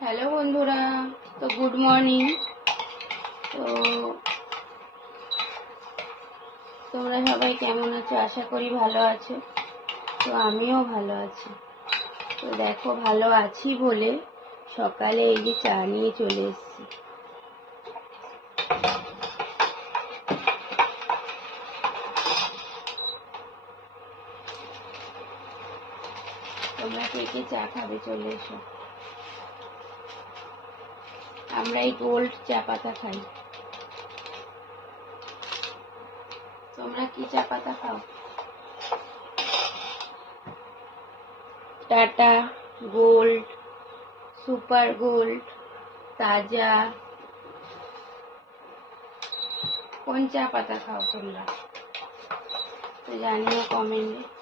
Hello বন্ধুরা, তো good morning. তো তোমরা সবাই কেমন আছো? আশা করি ভালো আছো। তো আমিও ভালো আছি। তো দেখো, ভালো আছি বলে সকালে এই যে চা নিয়ে চলে এসেছি। তোমরা কে কে চা খাবে চলে এসো। আমরা এই গোল্ড চা পাতা খাই। তোমরা কি চা পাতা খাও? টাটা গোল্ড, সুপার গোল্ড, তাজা, কোন চা পাতা খাও তোমরা? তো জানিও কমেন্টে।